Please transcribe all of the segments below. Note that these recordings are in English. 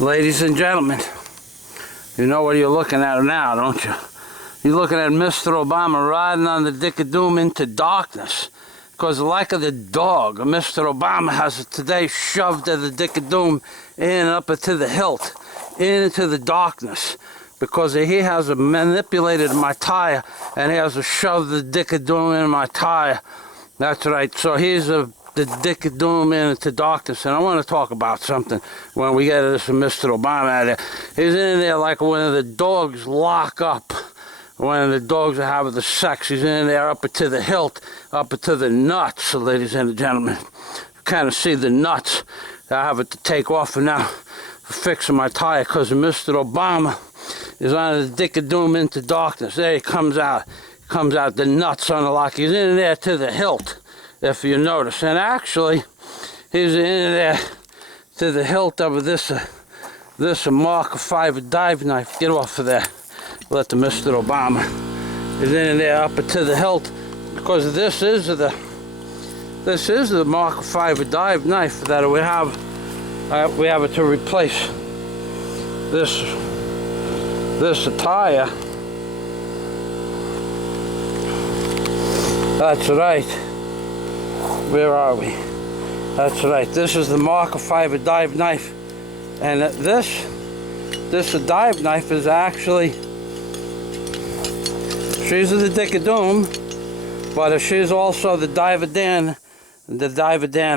Ladies and gentlemen, you know what you're looking at now, don't you? You're looking at Mr. Obama riding on the dick of doom into darkness. Because like of the dog, Mr. Obama has today shoved the dick of doom in up to the hilt, into the darkness. Because he has manipulated my tire and he has shoved the dick of doom in my tire. That's right. So he's the dick of doom into darkness. And I want to talk about something when we get this Mr. Obama out of there. He's in there like when the dogs lock up. When the dogs are having the sex, he's in there up to the hilt, up to the nuts, ladies and gentlemen. You kind of see the nuts. I have it to take off for now, for fixing my tire, because Mr. Obama is on the dick of doom into darkness. There he comes out. The nuts on the lock. He's in there to the hilt, if you notice. And actually, he's in there to the hilt of this Mark 5 dive knife. Get off of there. Let the Mr. Obama is in there up to the hilt, because this is the Mark 5 dive knife that we have. We have it to replace this attire. That's right. Where are we? That's right. This is the Mark 5 dive knife, and this dive knife is actually. She's the dick of doom, but she's also the Diver Dan,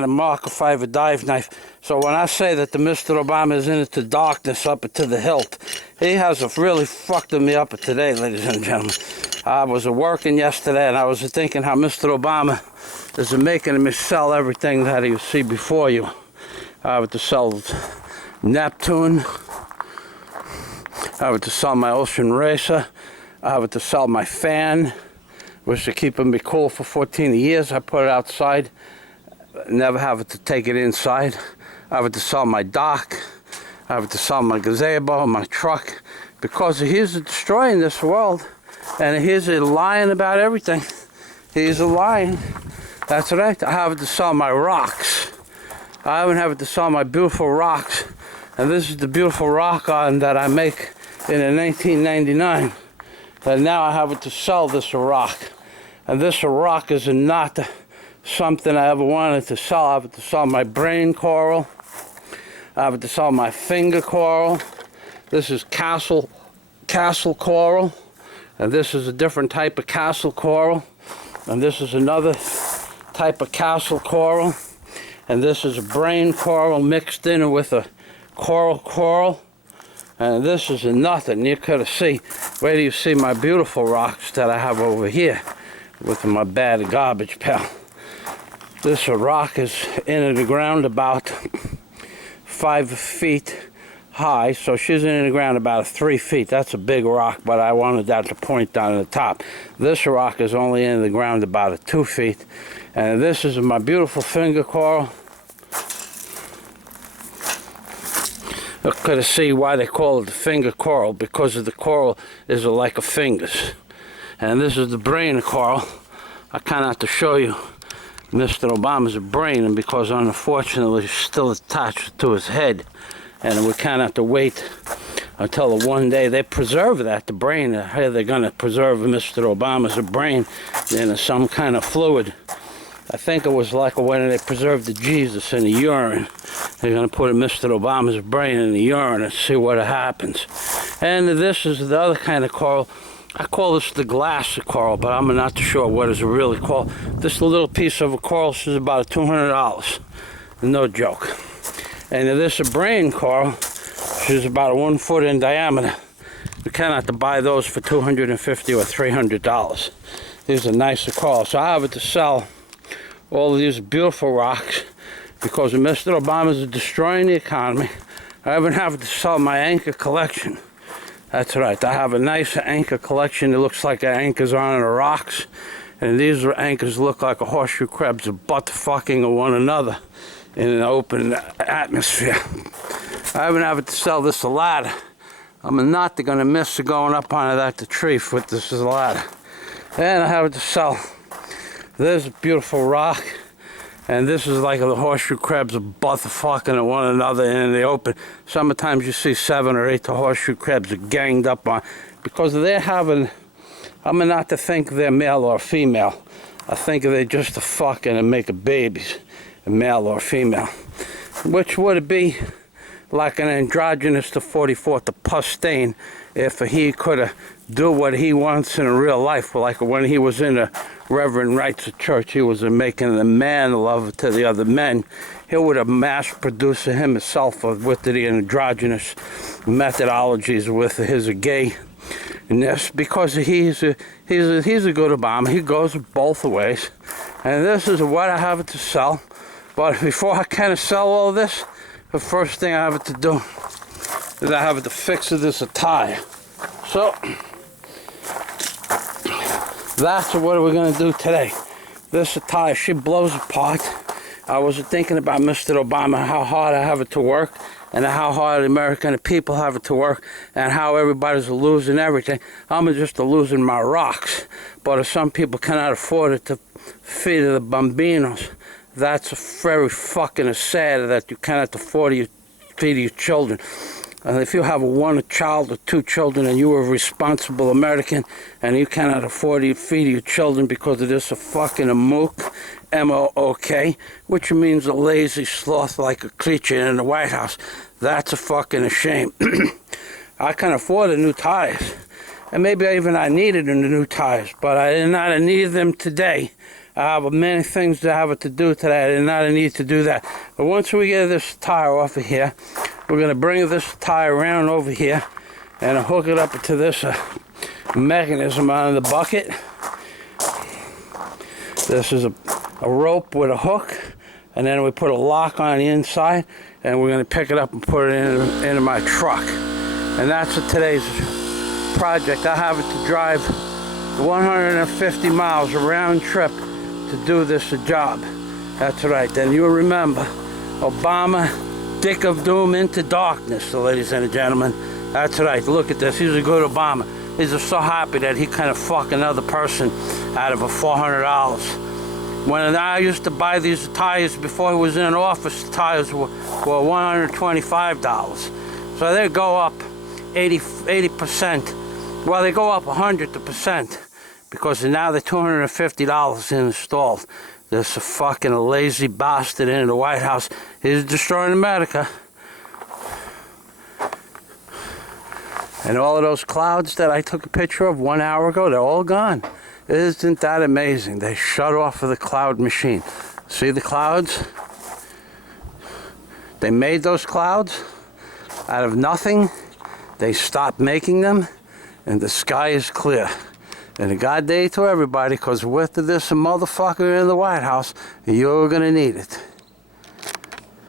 a Mark 5 dive knife. So when I say that the Mr. Obama is into darkness up to the hilt, he has really fucked me up today, ladies and gentlemen. I was working yesterday and I was thinking how Mr. Obama is making me sell everything that you see before you. I have to sell Neptune. I have to sell my Ocean Racer. I have to sell my fan, which is keeping me cool for 14 years. I put it outside, never have to take it inside. I have to sell my dock. I have to sell my gazebo, my truck, because he's destroying this world, and he's lying about everything. He's lying. That's right. I have to sell my rocks. I even have to sell my beautiful rocks, and this is the beautiful rock on that I make in 1999. And now I have to sell this rock. And this rock is not something I ever wanted to sell. I have to sell my brain coral. I have to sell my finger coral. This is castle coral. And this is a different type of castle coral. And this is another type of castle coral. And this is a brain coral mixed in with a coral. And this is nothing. You could see. Where do you see my beautiful rocks that I have over here with my bad garbage pail? This rock is in the ground about 5 feet high. So she's in the ground about 3 feet. That's a big rock, but I wanted that to point down at the top. This rock is only in the ground about 2 feet. And this is my beautiful finger coral. I could see why they call it the finger coral, because of the coral is like a fingers. And this is the brain coral. I kind of have to show you Mr. Obama's brain, and because unfortunately it's still attached to his head. And we kind of have to wait until one day they preserve that, the brain. How they're going to preserve Mr. Obama's brain in some kind of fluid. I think it was like when they preserved the Jesus in the urine. They're going to put Mr. Obama's brain in the urine and see what happens. And this is the other kind of coral. I call this the glass coral, but I'm not sure what it's really called. This little piece of a coral is about $200. No joke. And this brain coral, she's about 1 foot in diameter. You kind of have to buy those for $250 or $300. These are nicer corals. So I have it to sell all of these beautiful rocks, because Mr. Obama is destroying the economy. I even have to sell my anchor collection. That's right. I have a nice anchor collection. It looks like anchors on the rocks. And these anchors look like a horseshoe crabs butt fucking one another in an open atmosphere. I even have to sell this ladder. I'm not going to miss going up on that tree with this ladder. And I have to sell this beautiful rock. And this is like the horseshoe crabs are both fucking at one another in the open. Sometimes you see 7 or 8 horseshoe crabs are ganged up on, because they're having, I'm not to think they're male or female. I think they're just a fucking and make a babies, a male or female. Which would it be like an androgynous to 44 to pus stain if he could do what he wants in real life, like when he was in the Reverend Rites of Church, he was making the man love to the other men. He would have mass produced himself with the androgynous methodologies with his gay. And that's because he's a good Obama. He goes both ways. And this is what I have to sell. But before I kind of sell all this, the first thing I have to do is I have to fix this attire. So that's what we're going to do today. This attire, she blows apart. I was thinking about Mr. Obama, how hard I have it to work, and how hard the American people have it to work, and how everybody's losing everything. I'm just losing my rocks. But if some people cannot afford it to feed the bambinos, that's very fucking sad that you cannot afford to feed your children. If you have one child or 2 children and you are a responsible American and you cannot afford to feed your children because it is a fucking mook, M-O-O-K, which means a lazy sloth like a creature in the White House, that's a fucking shame. I can afford the new tires. And maybe I needed the new tires, but I did not need them today. I have many things that I have to do today. I did not need to do that. But once we get this tire off of here, we're going to bring this tire around over here and hook it up to this mechanism on the bucket. This is a rope with a hook, and then we put a lock on the inside, and we're going to pick it up and put it into my truck. And that's today's project. I have it to drive 150 miles a round trip to do this job. That's right. Then you'll remember Obama, Dick of Doom into darkness, ladies and gentlemen. That's right. Look at this. He's a good Obama. He's just so happy that he kind of fucked another person out of a $400. When I used to buy these tires before he was in office, the tires were $125. So they go up 80%. Well, they go up 100%. Because now they're $250 installed. This fucking lazy bastard in the White House is destroying America. And all of those clouds that I took a picture of 1 hour ago, they're all gone. Isn't that amazing? They shut off of the cloud machine. See the clouds? They made those clouds out of nothing. They stopped making them, and the sky is clear. And a God day to everybody, because with this motherfucker in the White House, you're going to need it.